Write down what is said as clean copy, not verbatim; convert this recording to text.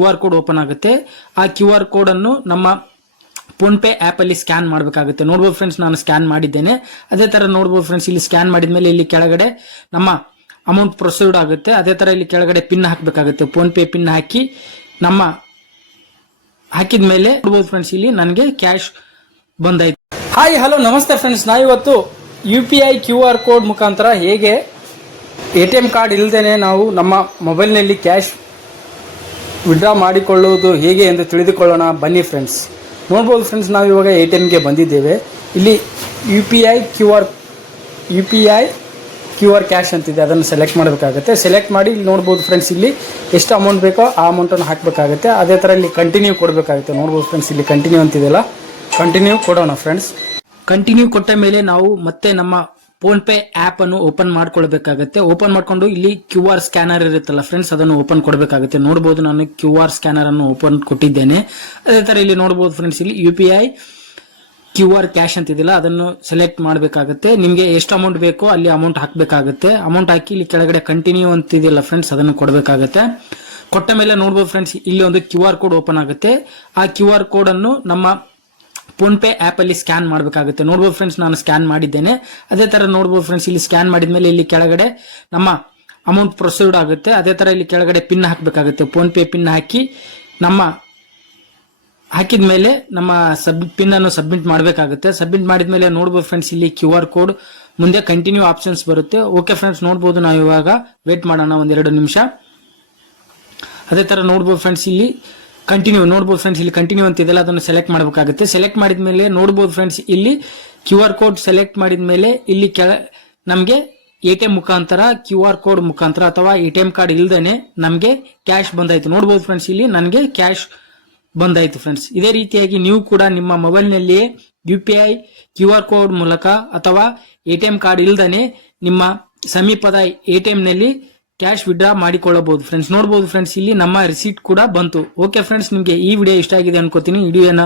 QR code open ಆಗುತ್ತೆ. ಆ QR code ಅನ್ನು ನಮ್ಮ ಫೋನ್ ಪೇ ಆಪ್ ಅಲ್ಲಿ ಸ್ಕ್ಯಾನ್ ಮಾಡಬೇಕಾಗುತ್ತೆ. ನೋಡಬಹುದು ಫ್ರೆಂಡ್ಸ್, ನಾನು ಸ್ಕ್ಯಾನ್ ಮಾಡಿದ್ದೇನೆ. ಅದೇ ತರ ನೋಡಬಹುದು ಫ್ರೆಂಡ್ಸ್, ಇಲ್ಲಿ ಸ್ಕ್ಯಾನ್ ಮಾಡಿದ್ಮೇಲೆ ಇಲ್ಲಿ ಕೆಳಗಡೆ ನಮ್ಮ ಅಮೌಂಟ್ ಪ್ರೊಸೀಡ್ ಆಗುತ್ತೆ. ಅದೇ ತರ ಇಲ್ಲಿ ಕೆಳಗಡೆ ಪಿನ್ ಹಾಕಬೇಕಾಗುತ್ತೆ. ಫೋನ್ ಪೇ ಪಿನ್ ಹಾಕಿ ನಮ್ಮ ಹಾಕಿದ್ಮೇಲೆ ನೋಡಬಹುದು ಫ್ರೆಂಡ್ಸ್, ಇಲ್ಲಿ ನನಗೆ ಕ್ಯಾಶ್ ಬಂದಾಯ್ತು. ಹಾಯ್ ಹಲೋ ನಮಸ್ತೆ ಫ್ರೆಂಡ್ಸ್, ನಾವಿವತ್ತು UPI QR ಕೋಡ್ ಮುಖಾಂತರ ಹೇಗೆ ATM ಕಾರ್ಡ್ ಇಲ್ಲದೇನೆ ನಾವು ನಮ್ಮ ಮೊಬೈಲ್ನಲ್ಲಿ ಕ್ಯಾಶ್ ವಿಡ್ರಾ ಮಾಡಿಕೊಳ್ಳುವುದು ಹೇಗೆ ಎಂದು ತಿಳಿದುಕೊಳ್ಳೋಣ ಬನ್ನಿ ಫ್ರೆಂಡ್ಸ್. ನೋಡ್ಬೋದು ಫ್ರೆಂಡ್ಸ್, ನಾವು ಇವಾಗ ATMಗೆ ಬಂದಿದ್ದೇವೆ. ಇಲ್ಲಿ UPI QR ಕ್ಯಾಶ್ ಅಂತಿದೆ, ಅದನ್ನು ಸೆಲೆಕ್ಟ್ ಮಾಡಬೇಕಾಗುತ್ತೆ. ಸೆಲೆಕ್ಟ್ ಮಾಡಿ ಇಲ್ಲಿ ನೋಡ್ಬೋದು ಫ್ರೆಂಡ್ಸ್, ಇಲ್ಲಿ ಎಷ್ಟು ಅಮೌಂಟ್ ಬೇಕೋ ಆ ಅಮೌಂಟನ್ನು ಹಾಕಬೇಕಾಗುತ್ತೆ. ಅದೇ ಥರ ಇಲ್ಲಿ ಕಂಟಿನ್ಯೂ ಕೊಡಬೇಕಾಗುತ್ತೆ. ನೋಡ್ಬೋದು ಫ್ರೆಂಡ್ಸ್, ಇಲ್ಲಿ ಕಂಟಿನ್ಯೂ ಅಂತಿದೆಯಲ್ಲ, ಕಂಟಿನ್ಯೂ ಕೊಡೋಣ ಫ್ರೆಂಡ್ಸ್. ಕಂಟಿನ್ಯೂ ಕೊಟ್ಟ ಮೇಲೆ ನಾವು ಮತ್ತೆ ನಮ್ಮ ಫೋನ್ ಪೇ ಆಪ್ ಅನ್ನು ಓಪನ್ ಮಾಡ್ಕೊಳ್ಬೇಕಾಗುತ್ತೆ. ಓಪನ್ ಮಾಡ್ಕೊಂಡು ಇಲ್ಲಿ QR ಸ್ಕ್ಯಾನರ್ ಇರುತ್ತಲ್ಲ ಫ್ರೆಂಡ್ಸ್, ಅದನ್ನು ಓಪನ್ ಕೊಡಬೇಕಾಗುತ್ತೆ. ನೋಡಬಹುದು, ನಾನು QR ಸ್ಕ್ಯಾನರ್ ಅನ್ನು ಓಪನ್ ಕೊಟ್ಟಿದ್ದೇನೆ. ಅದೇ ತರ ಇಲ್ಲಿ ನೋಡಬಹುದು ಫ್ರೆಂಡ್ಸ್, ಇಲ್ಲಿ UPI QR ಕ್ಯಾಶ್ ಅಂತಿದಿಲ್ಲ, ಅದನ್ನು ಸೆಲೆಕ್ಟ್ ಮಾಡಬೇಕಾಗುತ್ತೆ. ನಿಮಗೆ ಎಷ್ಟು ಅಮೌಂಟ್ ಬೇಕೋ ಅಲ್ಲಿ ಅಮೌಂಟ್ ಹಾಕಬೇಕಾಗುತ್ತೆ. ಅಮೌಂಟ್ ಹಾಕಿ ಇಲ್ಲಿ ಕೆಳಗಡೆ ಕಂಟಿನ್ಯೂ ಅಂತಿದೆಯಲ್ಲ ಫ್ರೆಂಡ್ಸ್, ಅದನ್ನು ಕೊಡಬೇಕಾಗುತ್ತೆ. ಕೊಟ್ಟ ಮೇಲೆ ನೋಡಬಹುದು ಫ್ರೆಂಡ್ಸ್, ಇಲ್ಲಿ ಒಂದು QR ಕೋಡ್ ಓಪನ್ ಆಗುತ್ತೆ. ಆ QR ಕೋಡ್ ಅನ್ನು ನಮ್ಮ ಫೋನ್ ಪೇ ಆಪ್ ಅಲ್ಲಿ ಸ್ಕ್ಯಾನ್ ಮಾಡಬೇಕಾಗುತ್ತೆ. ನೋಡಬಹುದು ಫ್ರೆಂಡ್ಸ್, ನಾನು ಸ್ಕ್ಯಾನ್ ಮಾಡಿದ್ದೇನೆ. ಅದೇ ತರ ನೋಡಬಹುದು ಫ್ರೆಂಡ್ಸ್, ಇಲ್ಲಿ ಸ್ಕ್ಯಾನ್ ಮಾಡಿದ್ಮೇಲೆ ಇಲ್ಲಿ ಕೆಳಗಡೆ ನಮ್ಮ ಅಮೌಂಟ್ ಪ್ರೊಸೀಡ್ ಆಗುತ್ತೆ. ಅದೇ ತರ ಇಲ್ಲಿ ಕೆಳಗಡೆ ಪಿನ್ ಹಾಕಬೇಕಾಗುತ್ತೆ. ಫೋನ್ ಪೇ ಪಿನ್ ಹಾಕಿ ನಮ್ಮ ಹಾಕಿದ್ಮೇಲೆ ನಮ್ಮ ಪಿನ್ ಅನ್ನು ಸಬ್ಮಿಟ್ ಮಾಡಬೇಕಾಗುತ್ತೆ. ಸಬ್ಮಿಟ್ ಮಾಡಿದ್ಮೇಲೆ ನೋಡಬಹುದು ಫ್ರೆಂಡ್ಸ್, ಇಲ್ಲಿ QR ಕೋಡ್ ಮುಂದೆ ಕಂಟಿನ್ಯೂ ಆಪ್ಷನ್ಸ್ ಬರುತ್ತೆ. ಓಕೆ ಫ್ರೆಂಡ್ಸ್, ನೋಡಬಹುದು, ನಾವು ಇವಾಗ ವೇಟ್ ಮಾಡೋಣ ಒಂದೆರಡು ನಿಮಿಷ. ಅದೇ ತರ ನೋಡಬಹುದು ಫ್ರೆಂಡ್ಸ್, ಇಲ್ಲಿ ಕಂಟಿನ್ಯೂ ನೋಡಬಹುದು ಫ್ರೆಂಡ್ಸ್, ಇಲ್ಲಿ ಕಂಟಿನ್ಯೂ ಅಂತಿದೆಲ್ಲ, ಅದನ್ನು ಸೆಲೆಕ್ಟ್ ಮಾಡಬೇಕಾಗುತ್ತೆ. ಸೆಲೆಕ್ಟ್ ಮಾಡಿದ್ಮೇಲೆ ನೋಡಬಹುದು ಫ್ರೆಂಡ್ಸ್, ಇಲ್ಲಿ QR ಕೋಡ್ ಸೆಲೆಕ್ಟ್ ಮಾಡಿದ್ಮೇಲೆ ಇಲ್ಲಿ ನಮಗೆ ATM ಮುಖಾಂತರ QR ಕೋಡ್ ಮುಖಾಂತರ ಅಥವಾ ATM ಕಾರ್ಡ್ ಇಲ್ದೇನೆ ನಮಗೆ ಕ್ಯಾಶ್ ಬಂದಾಯ್ತು. ನೋಡಬಹುದು ಫ್ರೆಂಡ್ಸ್, ಇಲ್ಲಿ ನನಗೆ ಕ್ಯಾಶ್ ಬಂದಾಯ್ತು ಫ್ರೆಂಡ್ಸ್. ಇದೇ ರೀತಿಯಾಗಿ ನೀವು ಕೂಡ ನಿಮ್ಮ ಮೊಬೈಲ್ ನಲ್ಲಿಯೇ UPI QR ಕೋಡ್ ಮೂಲಕ ಅಥವಾ ATM ಕಾರ್ಡ್ ಇಲ್ದೇನೆ ನಿಮ್ಮ ಸಮೀಪದ ATM ನಲ್ಲಿ ಕ್ಯಾಶ್ ವಿಡ್ರಾ ಮಾಡಿಕೊಳ್ಳಬಹುದು ಫ್ರೆಂಡ್ಸ್. ನೋಡಬಹುದು ಫ್ರೆಂಡ್ಸ್, ಇಲ್ಲಿ ನಮ್ಮ ರಿಸೀಟ್ ಕೂಡ ಬಂತು. ಓಕೆ ಫ್ರೆಂಡ್ಸ್, ನಿಮಗೆ ಈ ವಿಡಿಯೋ ಇಷ್ಟ ಆಗಿದೆ ಅನ್ಕೋತೀನಿ. ವಿಡಿಯೋನ